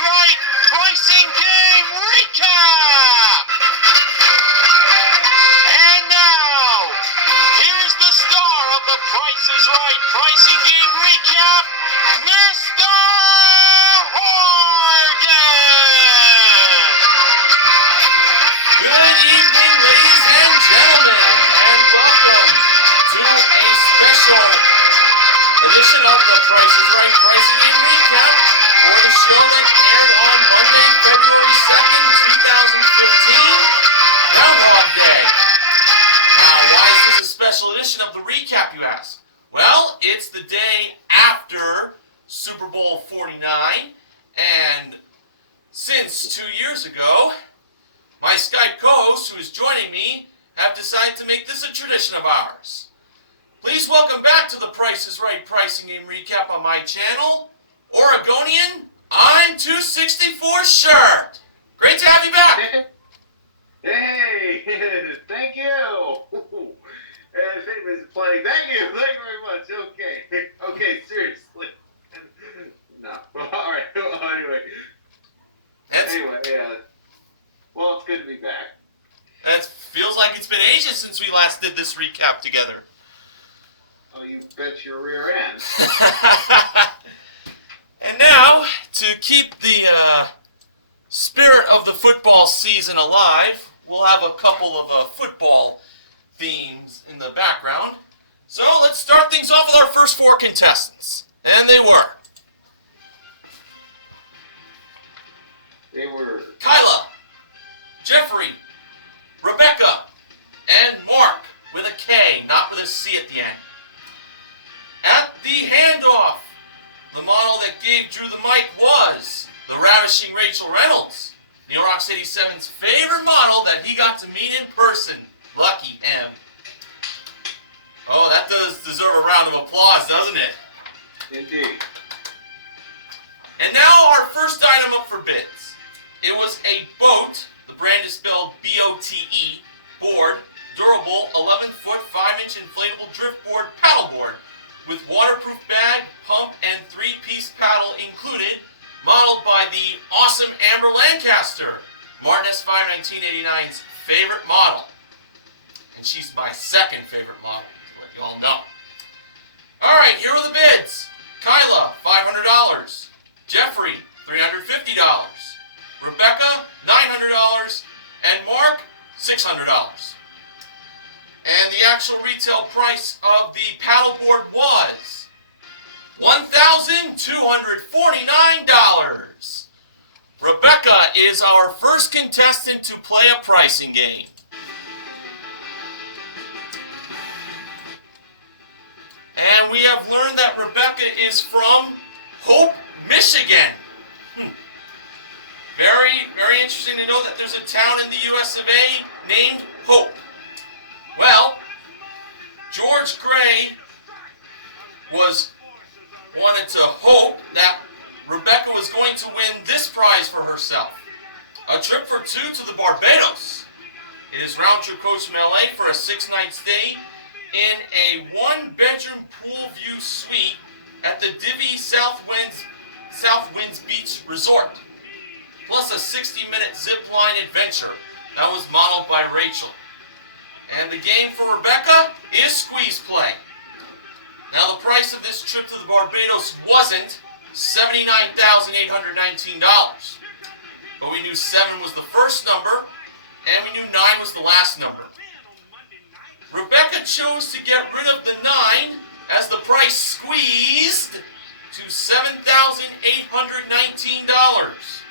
Right Pricing Game Recap! And now, here's the star of the Price is Right Pricing Game Recap, Mr. Horgan! Good evening, ladies and gentlemen, and welcome to a special edition of the Price is Right Pricing Game Recap for the show that aired on Monday, February 2nd, 2015, Groundhog Day. Now, why is this a special edition of the recap, you ask? Well, it's the day after Super Bowl 49, and since 2 years ago, my Skype co-hosts, who is joining me, have decided to make this a tradition of ours. Please welcome back to the Price is Right Pricing Game Recap on my channel, Oregonian, I'm 264 Shirt. Great to have you back. Hey, thank you. Famous playing. Thank you very much. Okay, seriously. No. All right. Anyway, well, it's good to be back. It feels like it's been ages since we last did this recap together. Oh, you bet your rear end. And now, to keep the spirit of the football season alive, we'll have a couple of football themes in the background. So let's start things off with our first four contestants. And they were Kyla, Jeffrey, Rebecca, and Mark, with a K, not with a C at the end. At the handoff, the model that gave Drew the mic was the ravishing Rachel Reynolds, Neil Rocks 87's favorite model that he got to meet in person. Lucky him. Oh, that does deserve a round of applause, doesn't it? Indeed. And now our first item up for bids. It was a boat, the brand is spelled B-O-T-E, board, durable, 11-foot, 5-inch inflatable driftboard paddleboard with waterproof bag, pump, and 3-piece paddle included, modeled by the awesome Amber Lancaster, Martin S. 5 1989's favorite model. And she's my second favorite model, to let you all know. Alright, here are the bids. Kyla, $500. Jeffrey, $350. Rebecca, $900. And Mark, $600. And the actual retail price of the paddleboard was $1,249. Rebecca is our first contestant to play a pricing game. And we have learned that Rebecca is from Hope, Michigan. Very, very interesting to know that there's a town in the US of A named Hope. Well, George Gray wanted to hope that Rebecca was going to win this prize for herself. A trip for two to the Barbados. It is round-trip coach from LA for a 6-night stay in a 1-bedroom pool view suite at the Divvy South Winds Beach Resort. Plus a 60-minute zip-line adventure that was modeled by Rachel. And the game for Rebecca is squeeze play. Now the price of this trip to the Barbados wasn't $79,819. But we knew 7 was the first number, and we knew 9 was the last number. Rebecca chose to get rid of the 9 as the price squeezed to $7,819.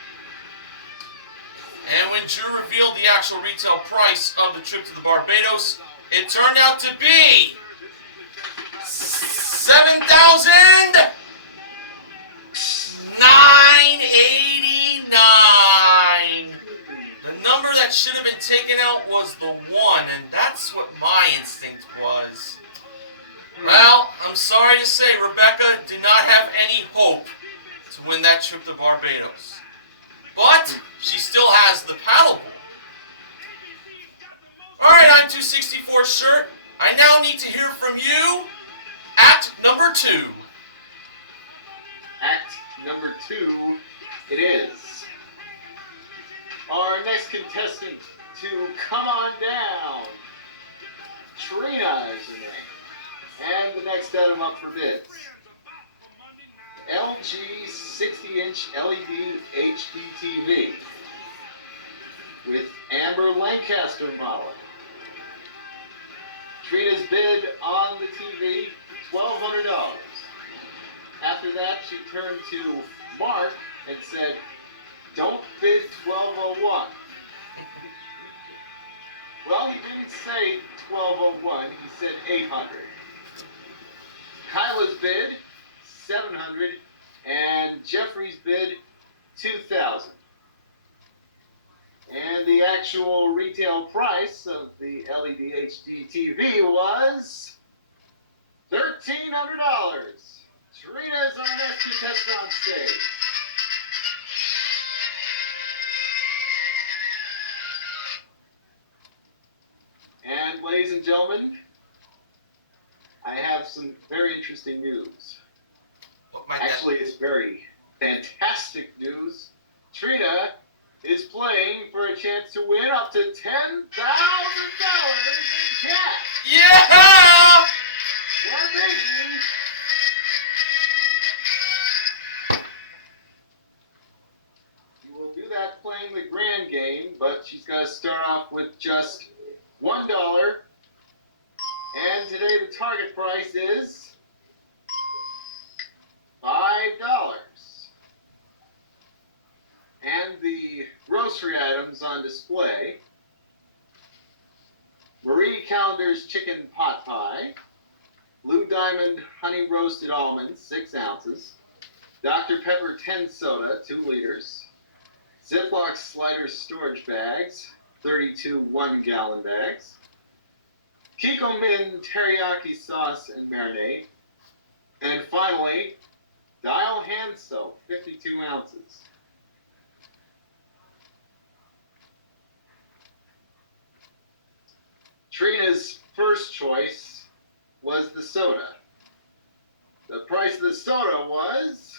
And when Drew revealed the actual retail price of the trip to the Barbados, it turned out to be $7,989. The number that should have been taken out was the 1, and that's what my instinct was. Well, I'm sorry to say, Rebecca did not have any hope to win that trip to Barbados. But she still has the paddleboard. Alright, I'm 264 Shirt. I now need to hear from you. Act number 2. Act number 2 It is. Our next contestant to come on down, Trina is her name. And the next item up for bids, LG 60-inch LED HD TV with Amber Lancaster model. Trina's bid on the TV, $1,200. After that, she turned to Mark and said, "Don't bid 1201. Well, he didn't say 1201, he said 800. Kyla's bid, 700, and Jeffrey's bid, 2,000. And the actual retail price of the LED HD TV was $1,300. Trina is our next contestant on stage. And ladies and gentlemen, I have some very interesting news. Actually, it's very fantastic news. Trina is playing for a chance to win up to $10,000 in cash. Yeah! Yeah, baby. You will do that playing the grand game, but she's got to start off with just $1. And today the target price is $5. And the grocery items on display: Marie Callender's chicken pot pie, Blue Diamond honey roasted almonds, 6 ounces, Dr. Pepper 10 soda, 2 liters, Ziploc Slider storage bags, 32 1-gallon bags, Kiko Min teriyaki sauce and marinade, and finally, Dial hand soap, 52 ounces. Trina's first choice was the soda. The price of the soda was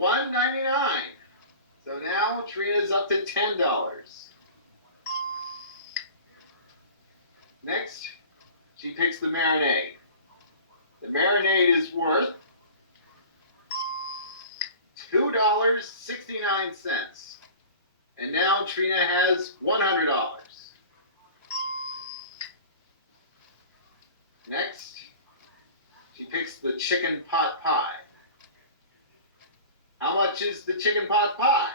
$1.99. So now Trina's up to $10. Next, she picks the marinade. The marinade is worth $2.69. And now Trina has $100. Next, she picks the chicken pot pie. How much is the chicken pot pie?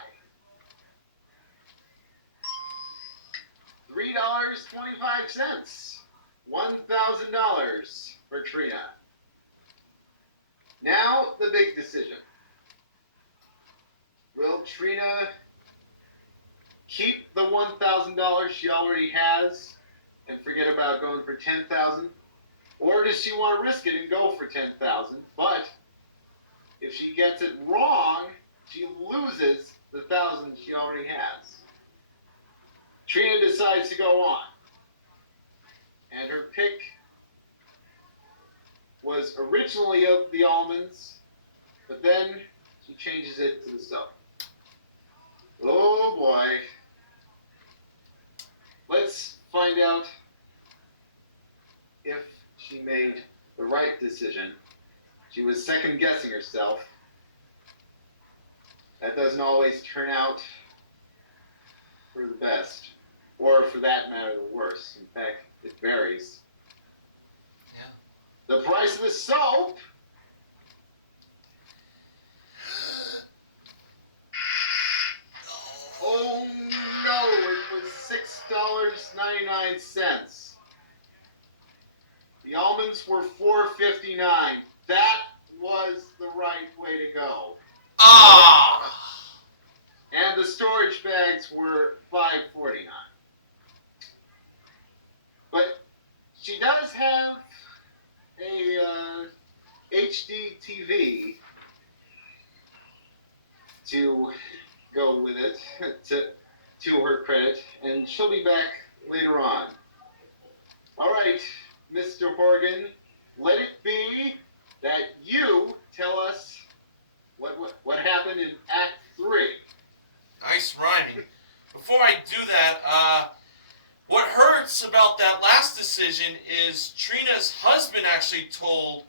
$3.25. $1,000 for Trina. Now, the big decision. Will Trina keep the $1,000 she already has and forget about going for $10,000? Or does she want to risk it and go for $10,000? But if she gets it wrong, she loses the $1,000 she already has. Trina decides to go on. And her pick was originally of the almonds, but then she changes it to the soap. Oh boy. Let's find out if she made the right decision. She was second guessing herself. That doesn't always turn out for the best, or for that matter, the worst. In fact, it varies. Yeah. The price of the soap oh no, it was $6.99. The almonds were $4.59. That was the right way to go. Ah! And the storage bags were $5.49. But she does have a HD TV to go with it, to her credit, and she'll be back later on. All right, Mr. Horgan, let it be that you tell us What happened in Act 3? Nice rhyming. Before I do that, what hurts about that last decision is Trina's husband actually told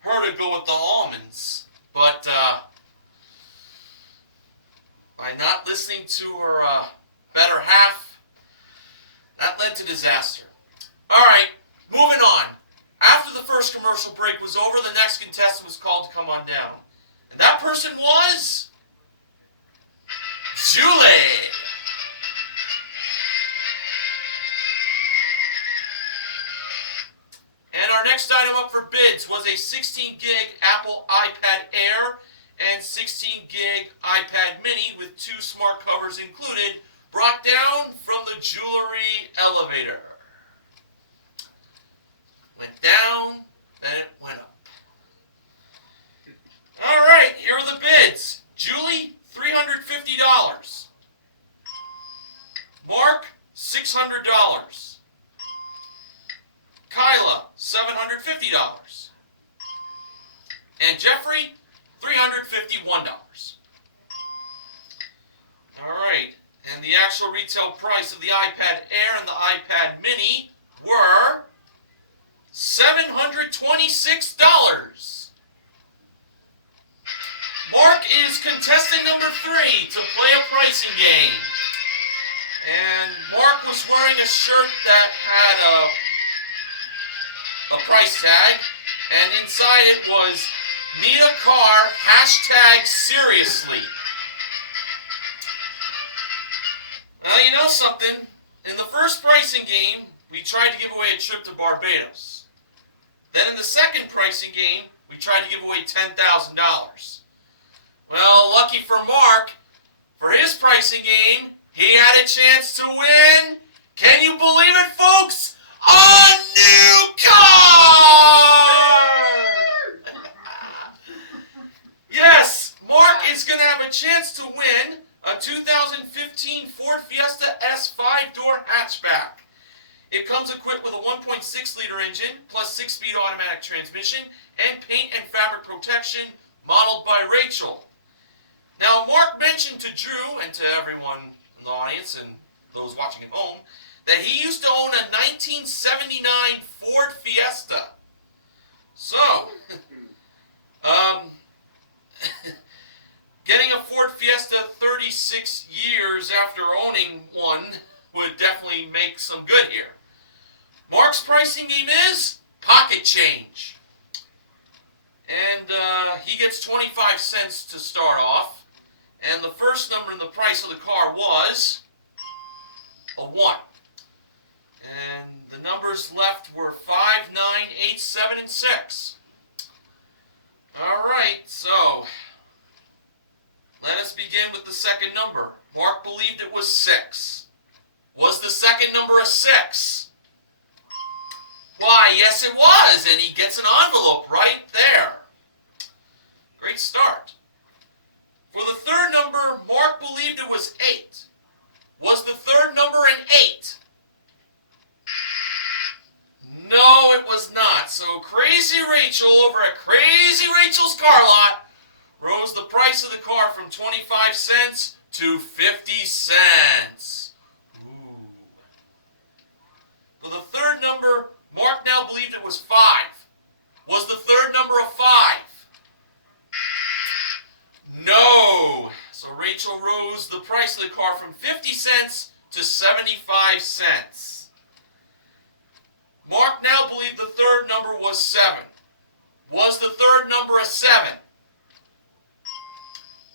her to go with the almonds, but by not listening to her better half, that led to disaster. All right, moving on. After the first commercial break was over, the next contestant was called to come on down. And that person was Julie. And our next item up for bids was a 16 gig Apple iPad Air and 16 gig iPad Mini with 2 smart covers included, brought down from the jewelry elevator. Went down, then it went up. All right, here are the bids. Julie, $350. Mark, $600. Kyla, $750. And Jeffrey, $351. All right, and the actual retail price of the iPad Air and the iPad Mini were $726. Mark is contestant number 3 to play a pricing game. And Mark was wearing a shirt that had a price tag, and inside it was "Need a car, #seriously." Now, you know something? In the first pricing game, we tried to give away a trip to Barbados. Then in the second pricing game, we tried to give away $10,000. Well, lucky for Mark, for his pricing game, he had a chance to win, can you believe it, folks? A new car! Yes, Mark is going to have a chance to win a 2015 Ford Fiesta S 5-door hatchback. It comes equipped with a 1.6-liter engine, plus 6-speed automatic transmission, and paint and fabric protection, modeled by Rachel. Now, Mark mentioned to Drew, and to everyone in the audience and those watching at home, that he used to own a 1979 Ford Fiesta. So, getting a Ford Fiesta 36 years after owning one would definitely make some good here. Mark's pricing game is pocket change. And he gets 25 cents to start off. And the first number in the price of the car was a 1. And the numbers left were 5, 9, 8, 7, and 6. All right, so let us begin with the second number. Mark believed it was 6. Was the second number a 6? Why, yes it was, and he gets an envelope right there. Great start. For the third number, Mark believed it was 8. Was the third number an 8? No, it was not. So Crazy Rachel over at Crazy Rachel's Car Lot rose the price of the car from 25 cents to 50 cents. Ooh. For the third number, Mark now believed it was 5. Was the third number a 5? No. So Rachel rose the price of the car from 50 cents to 75 cents. Mark now believed the third number was 7. Was the third number a 7?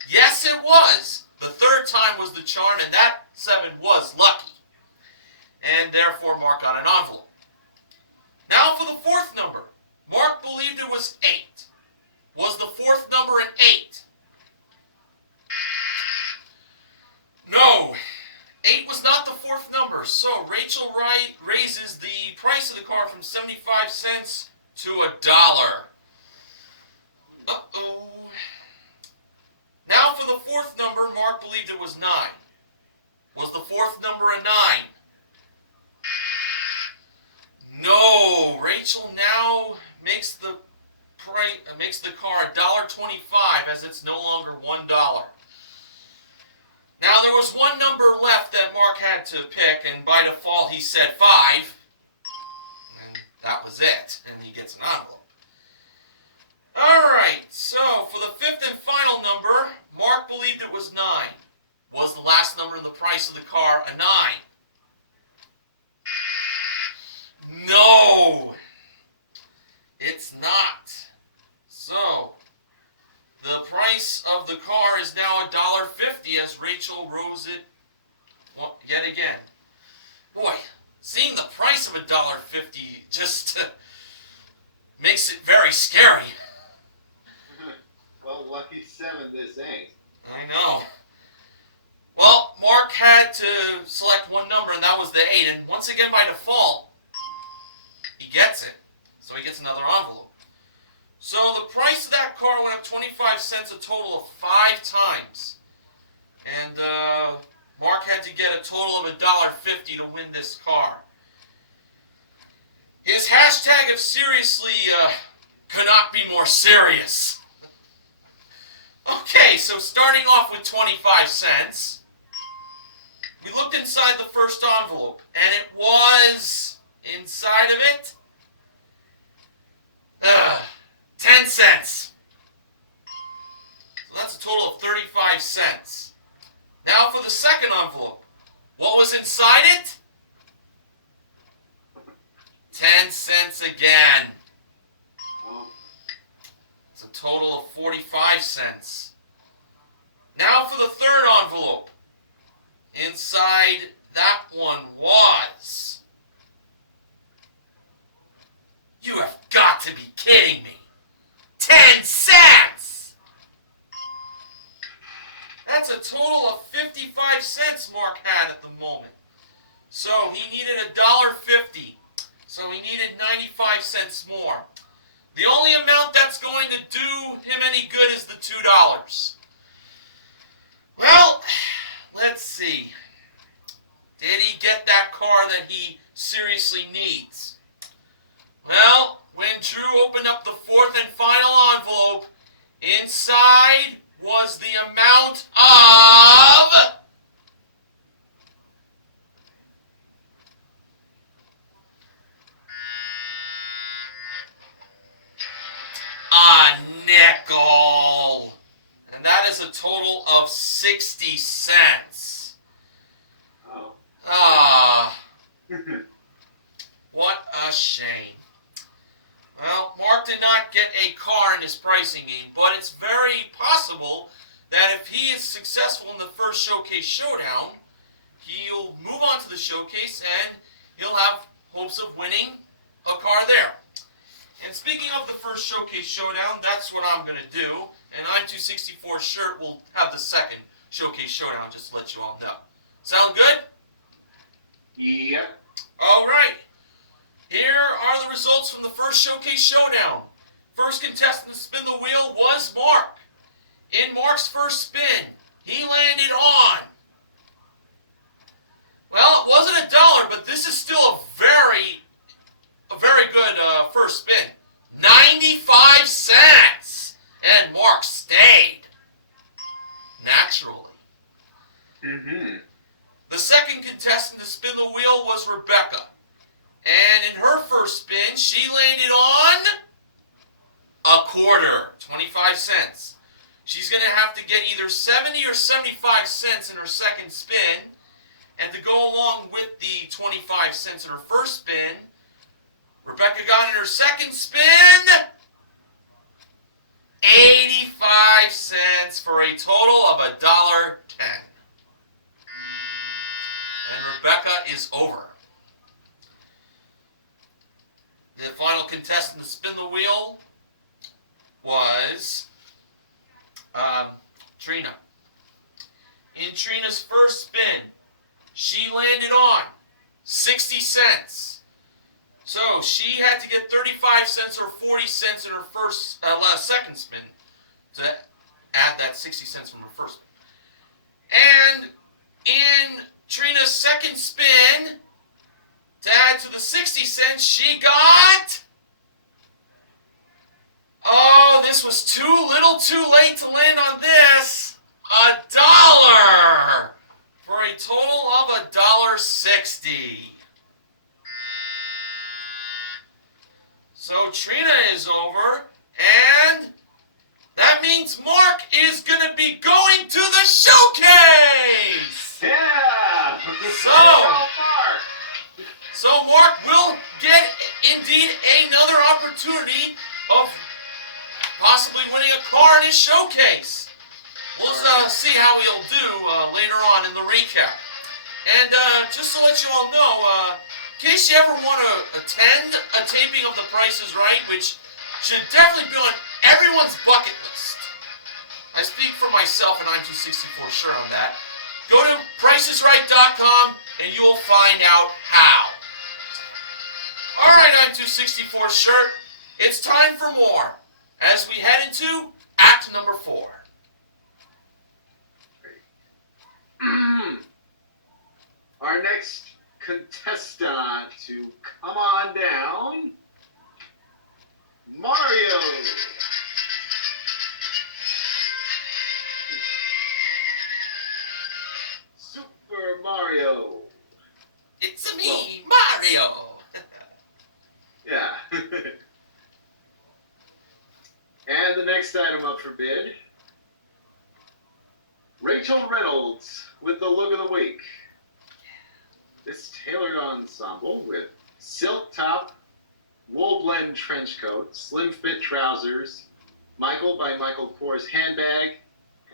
Yes, it was. The third time was the charm, and that 7 was lucky. And therefore, Mark got an envelope. Now for the fourth number. Mark believed it was 8. Was the fourth number an 8? No. 8 was not the fourth number. So Rachel raises the price of the car from 75 cents to $1. Uh-oh. Now for the fourth number, Mark believed it was 9. Was the fourth number a 9? No. Rachel now makes the the car $1.25 as it's no longer $1. Now there was one number left that Mark had to pick, and by default he said 5, and that was it, and he gets an envelope. Alright, so for the fifth and final number, Mark believed it was 9. Was the last number in the price of the car a 9? No! It's not. So, the price of the car is now $1.50 as Rachel rose it yet again. Boy, seeing the price of $1.50 just makes it very scary. Well, lucky 7 this ain't. I know. Well, Mark had to select one number, and that was the 8. And once again, by default, he gets it. So he gets another envelope. So the price of that car went up 25 cents a total of 5 times. And Mark had to get a total of $1.50 to win this car. His hashtag of seriously could not be more serious. Okay, so starting off with 25 cents, we looked inside the first envelope, and it was, inside of it, 10 cents. So that's a total of 35 cents. Now for the second envelope, what was inside it? 10 cents again. It's a total of 45 cents. Now for the third envelope. Inside that one was... You have got to be kidding me. 10 cents! That's a total of 55 cents Mark had at the moment. So he needed $1.50. So he needed 95 cents more. The only amount that's going to do him any good is the $2. Well, let's see. Did he get that car that he seriously needs? Well, when Drew opened up the fourth and final envelope, inside was the amount of... a nickel. And that is a total of 60 cents. Oh. What a shame. Well, Mark did not get a car in his pricing game, but it's very possible that if he is successful in the first Showcase Showdown, he'll move on to the Showcase and he'll have hopes of winning a car there. And speaking of the first Showcase Showdown, that's what I'm going to do. And I'm 264 shirt will have the second Showcase Showdown, just to let you all know. Sound good? Yep. All right. Here are the results from the first Showcase Showdown. First contestant to spin the wheel was Mark. In Mark's first spin, he landed on... Well, it wasn't $1, but this is still a very good first spin. 95 cents! And Mark stayed. Naturally. Mm-hmm. The second contestant to spin the wheel was Rebecca. And in her first spin, she landed on a quarter, 25 cents. She's going to have to get either 70 or 75 cents in her second spin. And to go along with the 25 cents in her first spin, Rebecca got in her second spin 85 cents for a total of $1.10. And Rebecca is over. The final contestant to spin the wheel was Trina. In Trina's first spin, she landed on 60 cents. So she had to get 35 cents or 40 cents in her second spin to add that 60 cents from her first spin. And in Trina's second spin, to add to the 60 cents, she got a this was too little too late to land on this. $1 for a total of $1.60. So Trina is over, and that means Mark is going to be going to the showcase! Yeah! So Mark will get, indeed, another opportunity of possibly winning a car in his showcase. We'll see how he'll do later on in the recap. And just to let you all know, in case you ever want to attend a taping of The Price is Right, which should definitely be on everyone's bucket list. I speak for myself, and I'm 264 sure on that. Go to pricesright.com and you will find out how. Alright, I'm 264 shirt. It's time for more as we head into Act number 4. Our next contestant to come on down, Mario. Super Mario. It's me, Mario. Yeah. And the next item up for bid, Rachel Reynolds with the look of the week. This tailored ensemble with silk top, wool blend trench coat, slim fit trousers, Michael by Michael Kors handbag,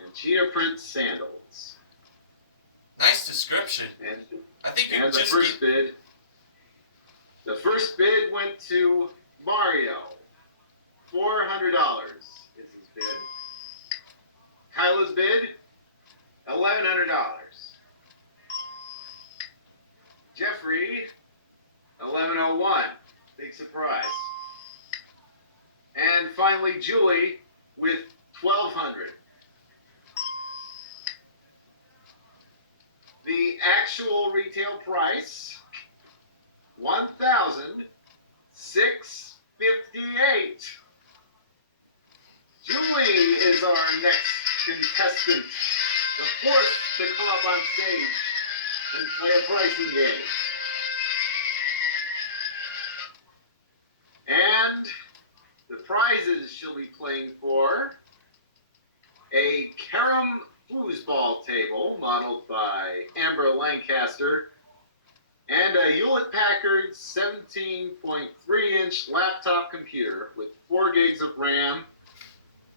and cheetah print sandals. Nice description. And, I think you and the just first bid. The first bid went to Mario. $400 is his bid. Kyla's bid, $1,100. Jeffrey, $1,101. Big surprise. And finally, Julie with $1,200. The actual retail price, $1,658. Julie is our next contestant, the fourth to come up on stage and play a pricing game. And the prizes she'll be playing for: a carom foosball table modeled by Amber Lancaster, and a Hewlett-Packard 17.3-inch laptop computer with 4 gigs of RAM,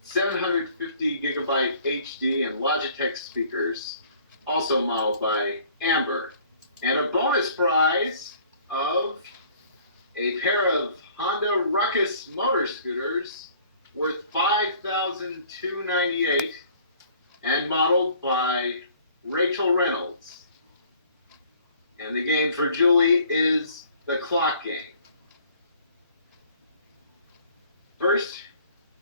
750 gigabyte HD, and Logitech speakers, also modeled by Amber. And a bonus prize of a pair of Honda Ruckus motor scooters worth $5,298 and modeled by Rachel Reynolds. And the game for Julie is the clock game. First,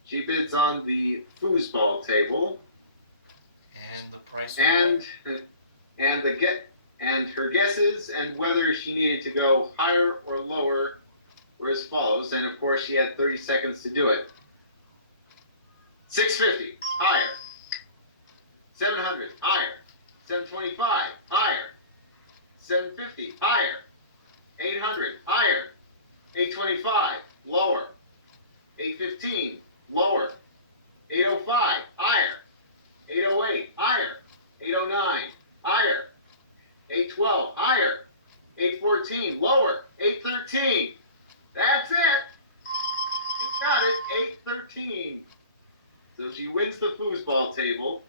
she bids on the foosball table, and the price and her guesses and whether she needed to go higher or lower were as follows. And of course, she had 30 seconds to do it. $650 higher. $700 higher. $725 higher. $750 higher. $800 higher. $825 lower. $815 lower. $805 higher. $808 higher. $809 higher. $812 higher. $814 lower. $813. That's it. You got it. $813. So she wins the foosball table.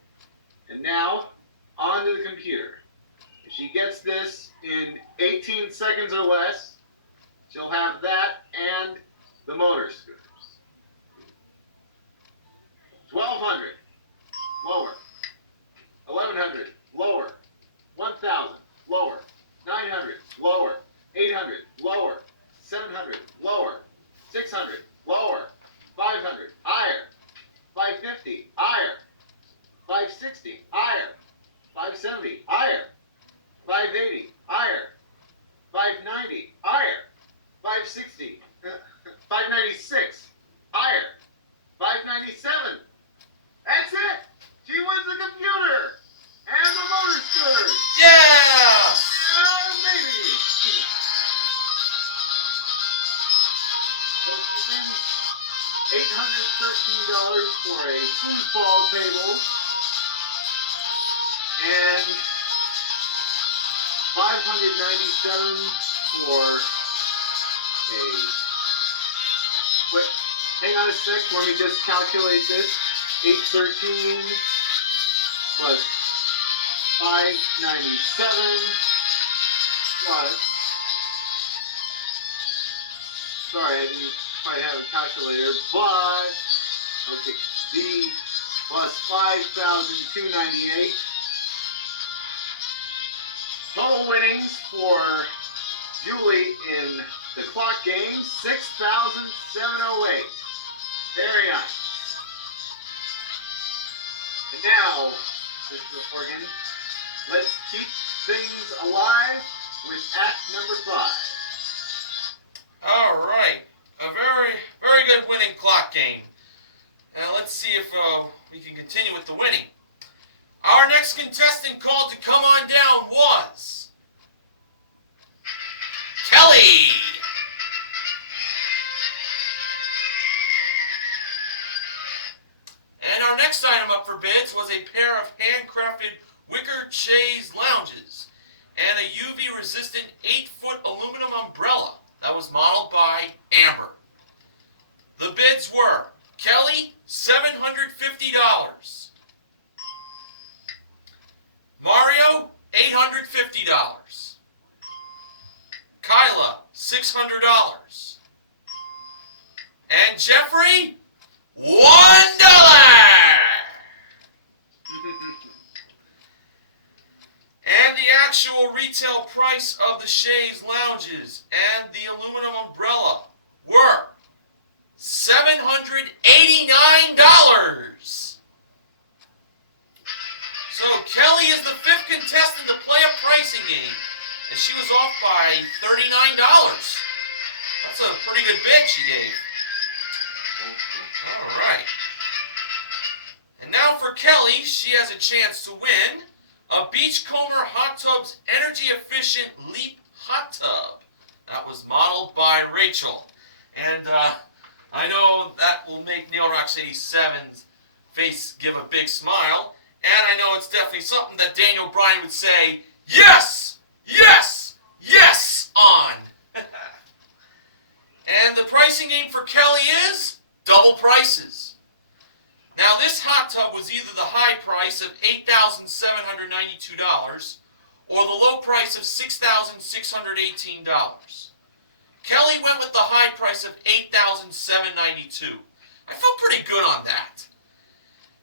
And now, on to the computer. If she gets this in 18 seconds or less, she'll have that and the motor scooters. 1,200, lower. 1,100, lower. 1,000, lower. 900, lower. 800, lower. 700, lower. 600, lower. 500, higher. 550, higher. 560, higher. 570, higher. 580, higher. 590, higher. 560, 596, higher. 597, $813 for a foosball table, and $597 for a. Wait, hang on a sec. Let me just calculate this. 813 plus 597 plus. Sorry, I didn't quite have a calculator, but okay, D plus 5,298. Total winnings for Julie in the clock game, 6,708. Very nice. And now, Mr. Horgan, let's keep things alive with act number 5. All right, a very, very good winning clock game. Let's see if we can continue with the winning. Our next contestant called to come on down was Kelly. And our next item up for bids was a pair of handcrafted wicker chaise lounges and a UV-resistant 8-foot aluminum umbrella that was modeled by Amber. The bids were Kelly, $750. Mario, $850. Kyla, $600. And Jeffrey, $1. And the actual retail price of the chaise lounges and the aluminum umbrella were $789. So Kelly is the 5th contestant to play a pricing game, and she was off by $39. That's a pretty good bid she gave. All right. And now for Kelly, she has a chance to win a Beachcomber Hot Tub's energy efficient Leap hot tub that was modeled by Rachel. And I know that will make Neil Rocks 87's face give a big smile. And I know it's definitely something that Daniel Bryan would say, yes, yes, yes on. And the pricing game for Kelly is double prices. Now this hot tub was either the high price of $8,792 or the low price of $6,618. Kelly went with the high price of $8,792. I felt pretty good on that.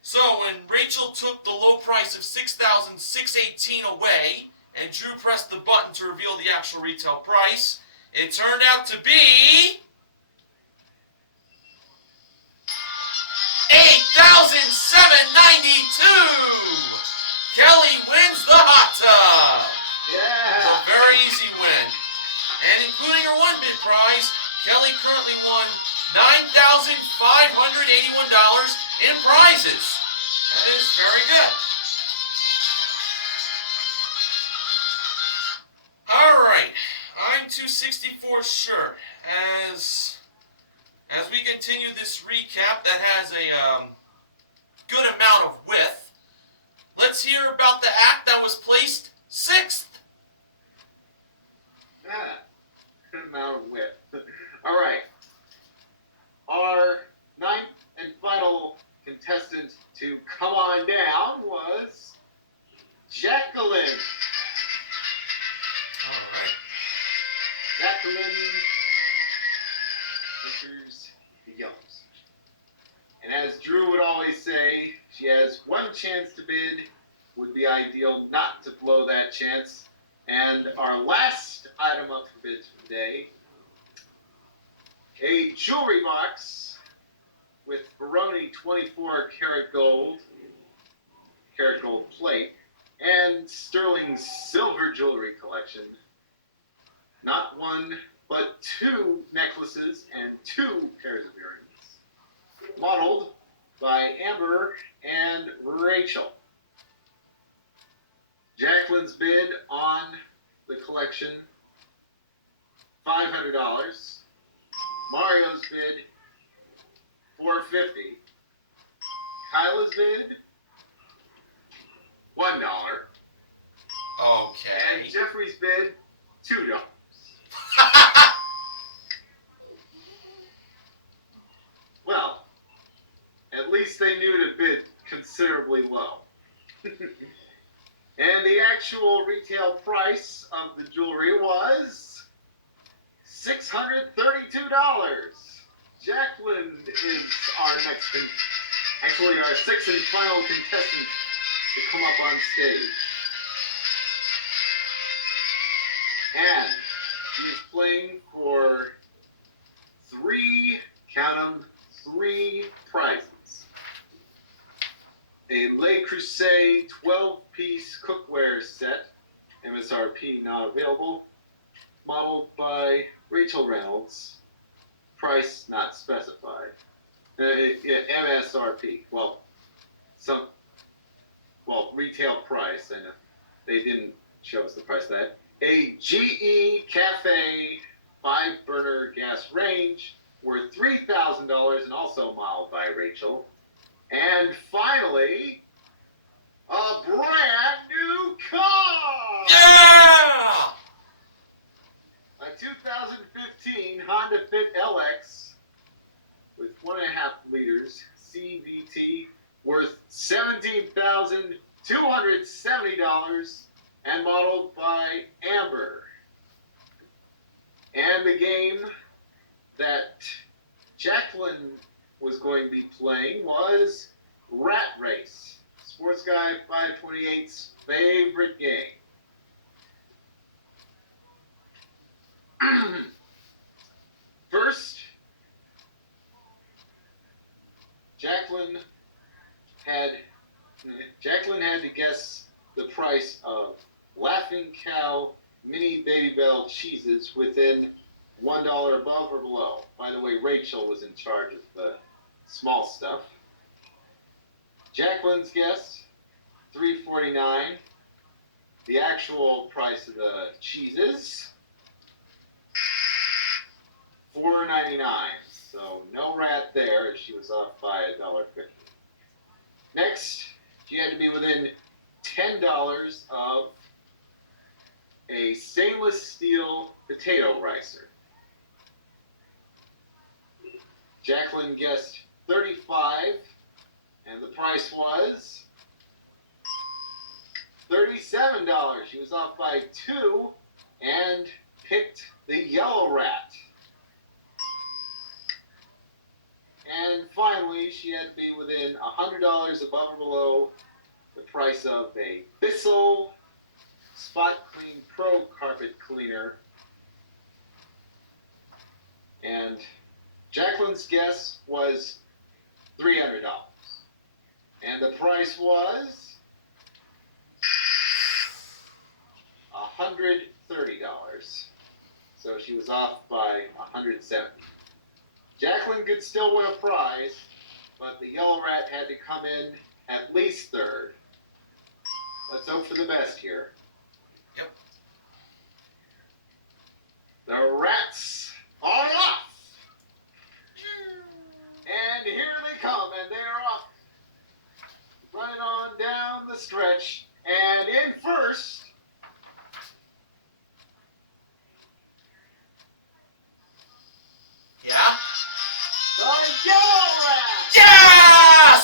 So when Rachel took the low price of $6,618 away and Drew pressed the button to reveal the actual retail price, it turned out to be $8,792. Kelly wins the hot tub. Yeah. A very easy win. And including her one bid prize, Kelly currently won $9,581 in prizes. That is very good. Alright, I'm 264 sure. As we continue this recap that has a good amount of width, let's hear about the act that was placed 6th. Yeah. Good amount of width. All right. Our 9th and final contestant to come on down was Jacqueline. All right. Jacqueline enters the yellows. And as Drew would always say, she has one chance to bid. Would be ideal not to blow that chance. And our last item up for bids for the day, a jewelry box with Baroni 24 karat gold plate, and sterling silver jewelry collection. Not one, but 2 necklaces and 2 pairs of earrings. Modeled by Amber and Rachel. Jacqueline's bid on the collection, $500. Mario's bid, $4.50. Kyla's bid, $1. Okay. And Jeffrey's bid, $2. Well, at least they knew to bid considerably low. And the actual retail price of the jewelry was $632. Jacqueline is our next, actually our sixth and final contestant to come up on stage. And she's playing for three prizes. A Le Creuset 12-piece cookware set, MSRP not available, modeled by Rachel Reynolds, price not specified. MSRP, retail price, and they didn't show us the price of that. A GE Cafe 5-burner gas range worth $3,000 and also modeled by Rachel. And finally, a brand new car! Yeah! A 2015 Honda Fit LX with 1.5 liters CVT worth $17,270 and modeled by Amber. And the game that Jacqueline was going to be playing was Rat Race, Sports Guy 528's favorite game. First, Jacqueline had to guess the price of Laughing Cow mini Baby Bell cheeses within $1 above or below. By the way, Rachel was in charge of the small stuff. Jacqueline's guess, $3.49. The actual price of the cheeses, $4.99. So no rat there, as she was off by $1.50. Next, she had to be within $10 of a stainless steel potato ricer. Jacqueline guessed $35, and the price was $37. She was off by 2 and picked the yellow rat. And finally, she had to be within $100 above or below the price of a Bissell Spot Clean Pro carpet cleaner. And Jacqueline's guess was $300. And the price was $130. So she was off by $170. Jacqueline could still win a prize, but the yellow rat had to come in at least third. Let's hope for the best here. Yep. The rats are off! And here they come, and they're off. Running on down the stretch, and in first, Yeah? the yellow rat! Yes!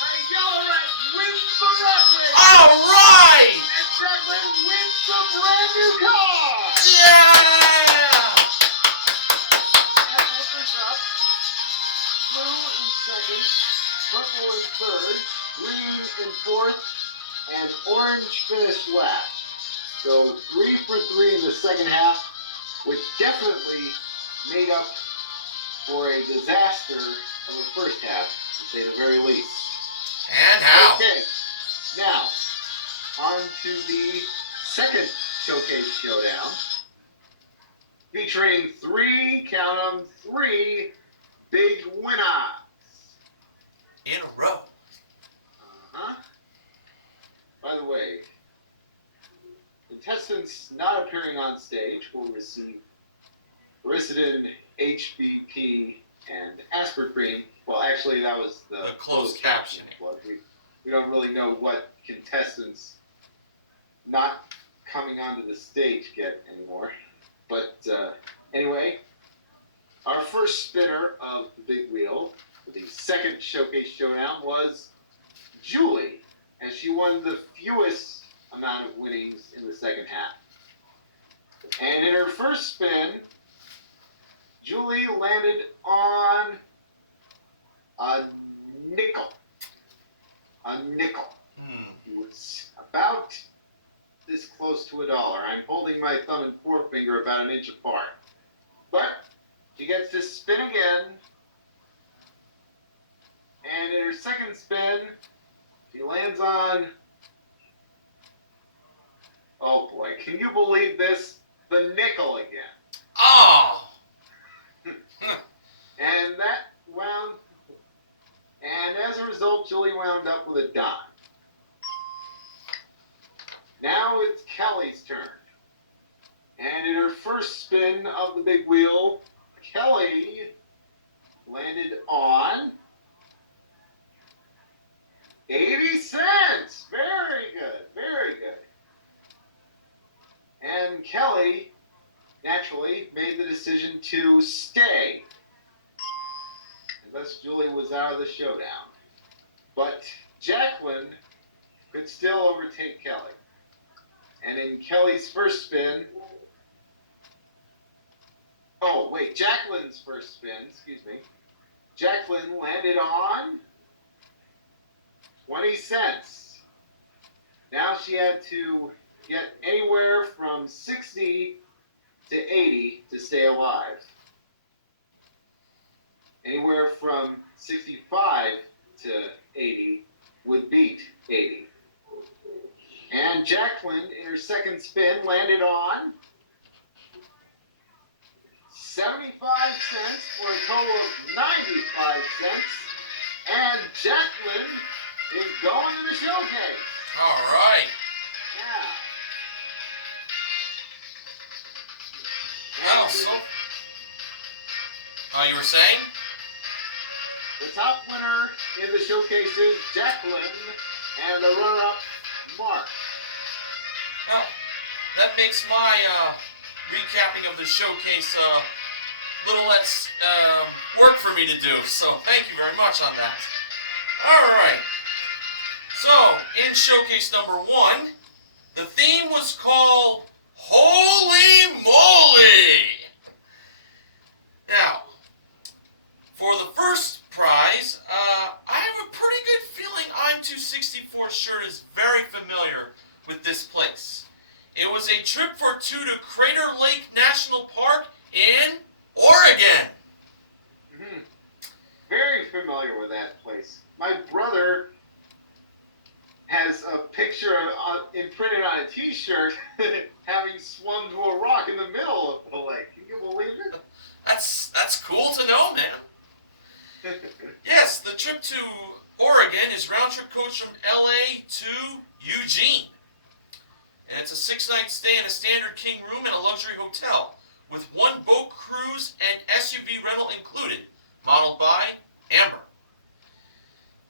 The yellow rat wins the rat race! All right! And Jacqueline wins the brand new car! Yeah! And runners up, blue in second, purple in third, green in fourth, and orange finished last. So 3 for 3 in the second half, which definitely made up for a disaster of the first half, to say the very least. And how? Okay, now, on to the second showcase showdown, featuring 3 big winners. In a row. Uh-huh. By the way, contestants not appearing on stage will receive Ricidin, HBP, and Aspartame. Well, Actually, that was the closed captioning. plug. We don't really know what contestants not coming onto the stage get anymore. But anyway, our first spinner of the big wheel for the second showcase showdown was Julie, as she won the fewest amount of winnings in the second half. And in her first spin, Julie landed on a nickel. A nickel. It was about this close to $1. I'm holding my thumb and forefinger about an inch apart. But she gets to spin again. And in her second spin, she lands on, oh boy, can you believe this? The nickel again. Oh! And that wound, and as a result, Julie wound up with a dime. Now it's Kelly's turn. And in her first spin of the big wheel, Kelly landed on 80 cents. Very good, very good. And Kelly, naturally, made the decision to stay. And thus Julie was out of the showdown. But Jacqueline could still overtake Kelly. And in Kelly's first spin, Jacqueline's first spin, Jacqueline landed on 20 cents. Now she had to get anywhere from 60 to 80 to stay alive. Anywhere from 65 to 80 would beat 80. And Jacqueline, in her second spin, landed on 75 cents for a total of 95 cents. And Jacqueline is going to the showcase. All right. Yeah. Well, so... Oh, you were saying? The top winner in the showcase is Jacqueline, and the runner-up, Mark. Well, that makes my recapping of the showcase a little less work for me to do, so thank you very much on that. All right. So, in showcase number 1, the theme was called Holy Moly! Now, for the first prize, I have a pretty good feeling I'm264 shirt is very familiar with this place. It was a trip for two to Crater Lake National Park in Oregon. Mm-hmm. Very familiar with that place. My brother has a picture imprinted on a t-shirt having swum to a rock in the middle of the lake. Can you believe it? That's cool to know, man. Yes, the trip to Oregon is round-trip coach from LA to Eugene. And it's a 6-night stay in a standard king room in a luxury hotel with 1 boat cruise and SUV rental included, modeled by Amber.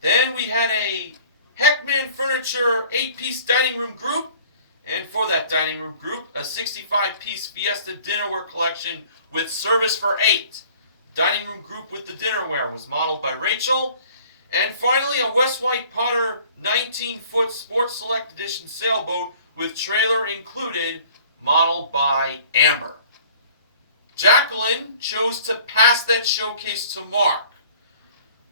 Then we had a Heckman Furniture 8-piece dining room group, and for that dining room group, a 65-piece Fiesta dinnerware collection with service for 8. Dining room group with the dinnerware was modeled by Rachel. And finally, a West White Potter 19-foot Sports Select Edition sailboat with trailer included, modeled by Amber. Jacqueline chose to pass that showcase to Mark.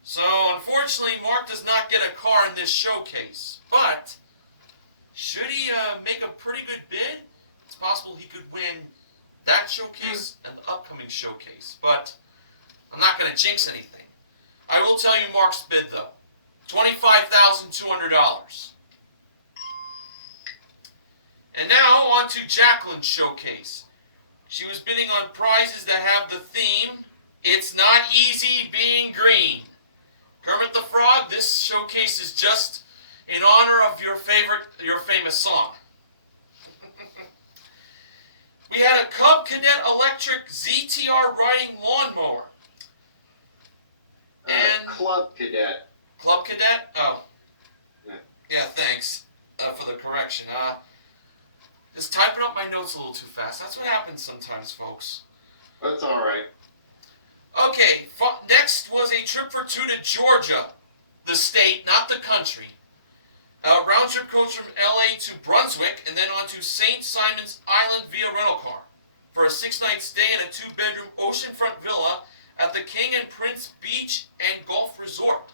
So, unfortunately, Mark does not get a car in this showcase. But, should he make a pretty good bid, it's possible he could win that showcase and the upcoming showcase. But, I'm not going to jinx anything. I will tell you Mark's bid, though. $25,200. And now, on to Jacqueline's showcase. She was bidding on prizes that have the theme, It's Not Easy Being Green. Kermit the Frog, this showcase is just in honor of your famous song. We had a Cub Cadet Electric ZTR riding lawnmower. And Club Cadet. Club Cadet? Oh. Yeah. Yeah, thanks for the correction. Just typing up my notes a little too fast. That's what happens sometimes, folks. That's all right. Okay, next was a trip for two to Georgia, the state, not the country. Round trip coach from LA to Brunswick, and then on to St. Simon's Island via rental car for a 6-night stay in a 2-bedroom oceanfront villa at the King and Prince Beach and Golf Resort.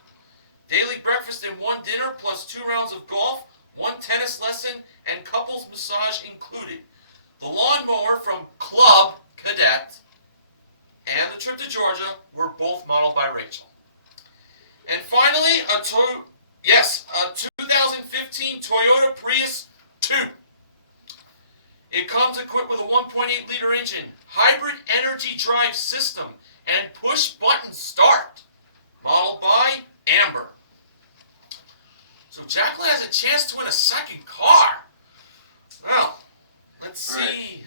Daily breakfast and 1 dinner plus 2 rounds of golf, 1 tennis lesson, and couples massage included. The lawnmower from Club Cadet and the trip to Georgia were both modeled by Rachel. And finally, a 2015 Toyota Prius 2. It comes equipped with a 1.8-liter engine, hybrid energy drive system, and push-button start, modeled by Amber. So Jacqueline has a chance to win a second car. Well, let's see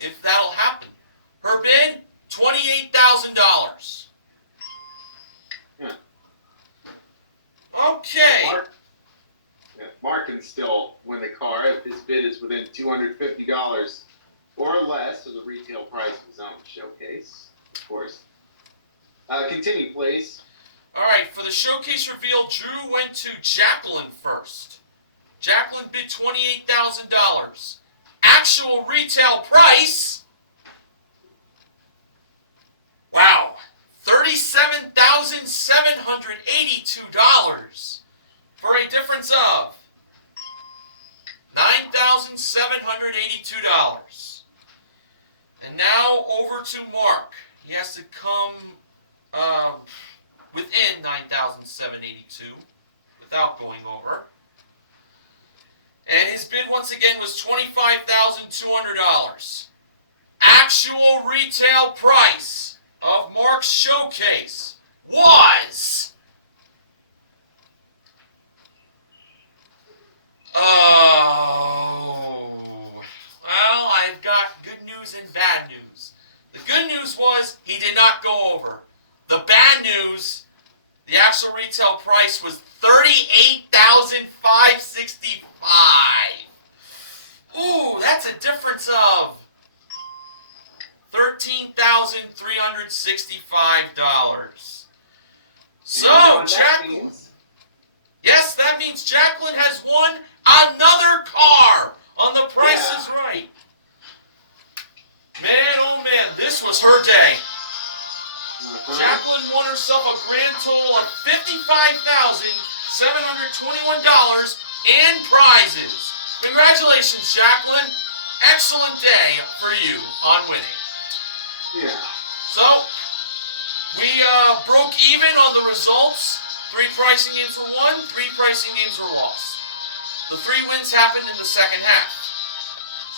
if that'll happen. Her bid, $28,000. Yeah. Okay. Mark can still win the car if his bid is within $250 or less of the retail price of his own showcase, of course. Continue, please. All right, for the showcase reveal, Drew went to Jacqueline first. Jacqueline bid $28,000. Actual retail price, wow, $37,782 for a difference of $9,782. And now over to Mark. He has to come within $9,782 without going over. And his bid once again was $25,200. Actual retail price of Mark's showcase was well, I've got good news and bad news. The good news was he did not go over. The bad news, the actual retail price was $38,565. Ooh, that's a difference of $13,365. So, Jacqueline, yes, that means Jacqueline has won another car on The Price is Right. Man, oh man, this was her day. Jacqueline won herself a grand total of $55,721 in prizes. Congratulations, Jacqueline. Excellent day for you on winning. Yeah. So, we broke even on the results. 3 pricing games were won, 3 pricing games were lost. The 3 wins happened in the second half.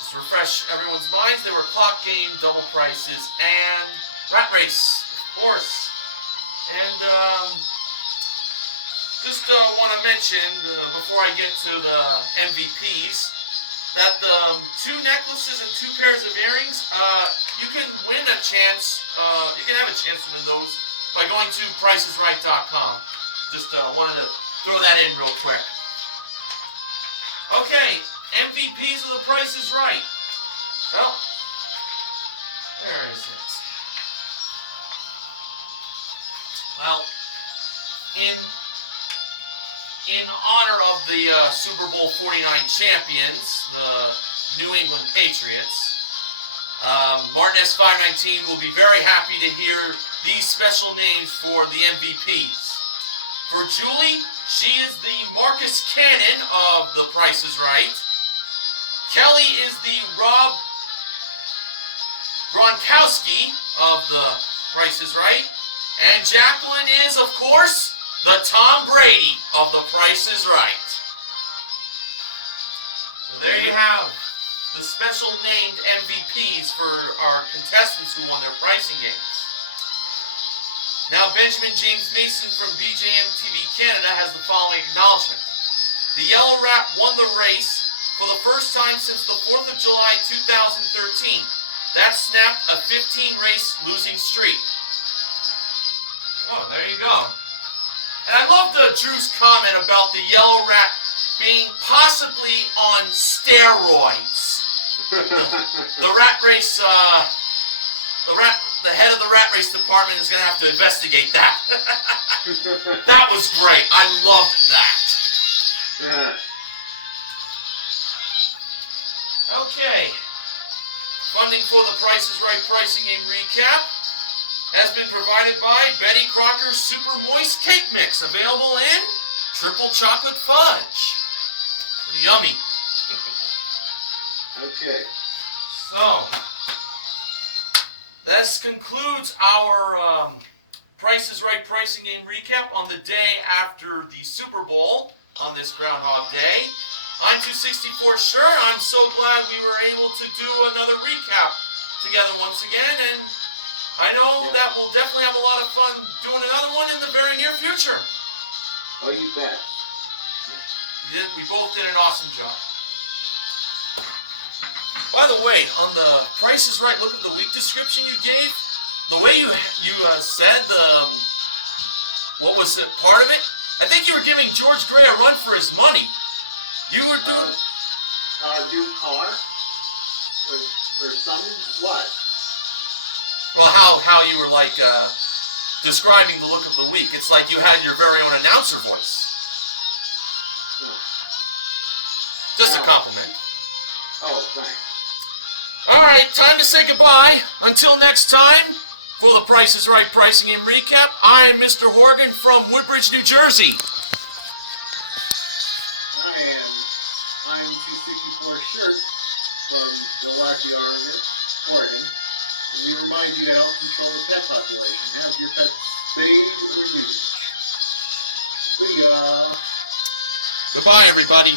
Just to refresh everyone's minds, they were clock game, double prices, and rat race, of course. And just want to mention, before I get to the MVPs, that the 2 necklaces and 2 pairs of earrings, you can win a chance, you can have a chance to win those by going to pricesright.com. Just wanted to throw that in real quick. Okay, MVPs of The Price is Right. Well, where is it? Well, in honor of the Super Bowl 49 champions, the New England Patriots, Martinez 519 will be very happy to hear these special names for the MVPs. For Julie, she is the Marcus Cannon of The Price is Right. Kelly is the Rob Gronkowski of The Price is Right. And Jacqueline is, of course, the Tom Brady of The Price is Right. So there you have the special named MVPs for our contestants who won their pricing games. Now, Benjamin James Mason from BJM TV Canada has the following acknowledgement. The Yellow Rat won the race for the first time since the 4th of July 2013. That snapped a 15-race losing streak. Oh, there you go. And I love Drew's comment about the yellow rat being possibly on steroids. The rat race, the head of the rat race department is going to have to investigate that. That was great. I loved that. Yeah. Okay. Funding for the Price is Right pricing game recap has been provided by Betty Crocker's Super Moist Cake Mix, available in triple chocolate fudge. Yummy. Okay. So, this concludes our Price is Right pricing game recap on the day after the Super Bowl on this Groundhog Day. I'm 264 Sure. I'm so glad we were able to do another recap together once again, and I know that we'll definitely have a lot of fun doing another one in the very near future. Oh, you bet. We both did an awesome job. By the way, on the Price is Right look at the week description you gave, the way you said what was it, part of it? I think you were giving George Gray a run for his money. You were doing New car or something. What? Well, how you were like describing the look of the week. It's like you had your very own announcer voice. Just a compliment. Oh, thanks. All right, time to say goodbye. Until next time, for the Price is Right pricing and recap, I'm Mr. Horgan from Woodbridge, New Jersey. I'm 264 Shirt from Milwaukee, Oregon. And we remind you to help control the pet population. Have your pet spayed or neutered. See ya. Goodbye, everybody.